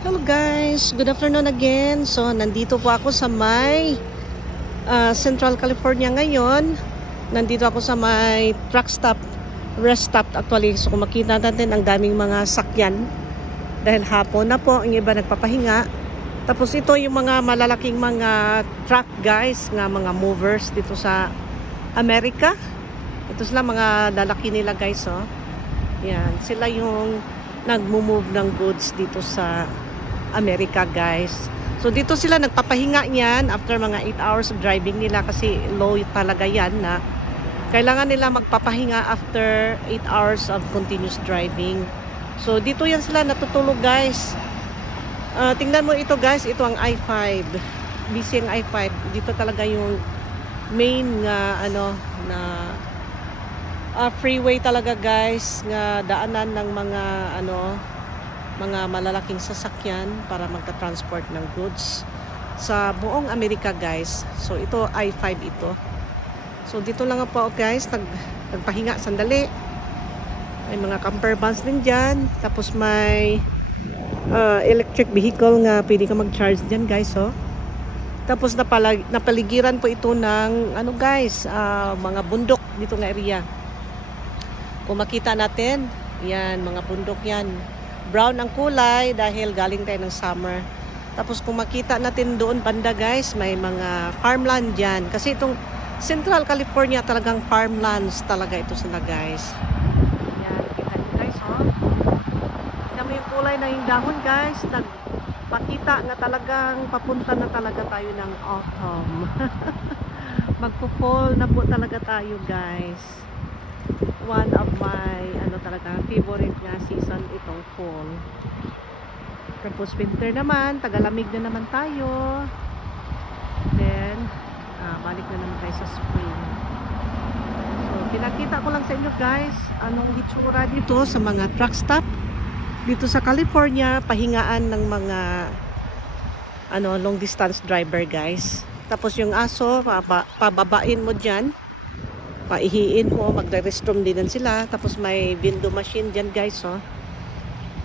Hello guys, good afternoon again. So nandito po ako sa may Central California ngayon. Nandito ako sa may truck stop, rest stop actually. So kung makita natin ang daming mga sakyan dahil hapon na po, ang iba nagpapahinga. Tapos ito yung mga malalaking mga truck guys, nga mga movers dito sa Amerika. Ito sila mga lalaki nila guys, oh. Yan, sila yung nagmo-move ng goods dito sa Amerika guys. So dito sila nagpapahinga niyan after mga 8 hours of driving nila kasi low talaga yan na kailangan nila magpapahinga after 8 hours of continuous driving. So dito yan sila natutulog guys. Tingnan mo ito guys, ito ang I-5. Busy ang I-5. Dito talaga yung main na freeway talaga guys, nga daanan ng mga malalaking sasakyan para magta-transport ng goods sa buong Amerika guys. So ito I-5 ito. So dito lang po guys, nagpahinga sandali. May mga camper vans din dyan. Tapos may electric vehicle nga pwede ka mag-charge dyan guys, oh. Tapos napaligiran po ito ng guys, mga bundok dito nga area. Kung makita natin, yan, mga bundok yan. Brown ang kulay dahil galing tayo ng summer. Tapos kung makita natin doon banda guys, may mga farmland dyan. Kasi itong Central California talagang farmlands talaga ito sila guys. Yan, kita nyo guys, oh. Yan mo yung kulay na yung dahon guys. Nagpakita na talagang papunta na talaga tayo ng autumn. Magpo-fall na po talaga tayo guys. One of my talaga favorite nga season itong fall. Tapos winter naman, tagalamig na naman tayo. Then balik na naman tayo sa spring. So pinakita ko lang sa inyo guys anong hitsura dito sa mga truck stop dito sa California, pahingaan ng mga long distance driver guys. Tapos yung aso pababain mo dyan, paihiin mo, magre-restroom din sila. Tapos may window machine dyan guys, oh.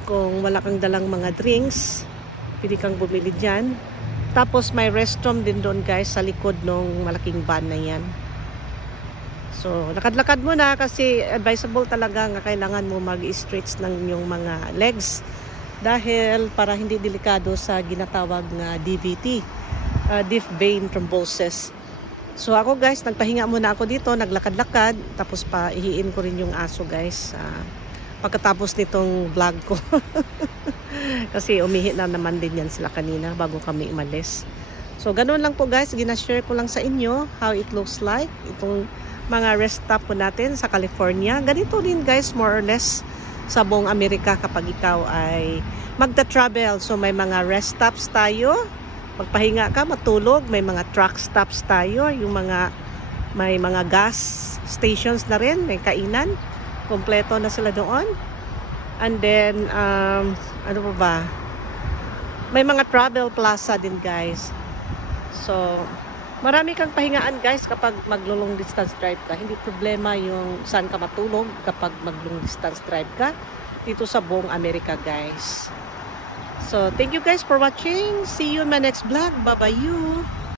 Kung wala kang dalang mga drinks, pwede kang bumili dyan. Tapos may restroom din doon guys sa likod ng malaking van na yan. So lakad-lakad mo na kasi advisable talaga nga kailangan mo mag-stretch ng yung mga legs dahil para hindi delikado sa ginatawag na DVT, deep vein thrombosis. So ako guys, nagpahinga muna ako dito, naglakad-lakad, tapos paihiin ko rin yung aso guys pagkatapos nitong vlog ko. Kasi umihi na naman din yan sila kanina bago kami umalis. So ganun lang po guys, ginashare ko lang sa inyo how it looks like itong mga rest stop po natin sa California. Ganito din guys, more or less sa buong Amerika kapag ikaw ay magta-travel. So may mga rest stops tayo, magpahinga ka, matulog. May mga truck stops tayo, may mga gas stations na rin, may kainan, kompleto na sila doon. And then ano pa ba, may mga travel plaza din guys. So marami kang pahingaan guys kapag mag-long distance drive ka. Hindi problema yung saan ka matulog kapag mag-long distance drive ka dito sa buong Amerika guys. So, thank you guys for watching. See you in my next vlog. Bye-bye you.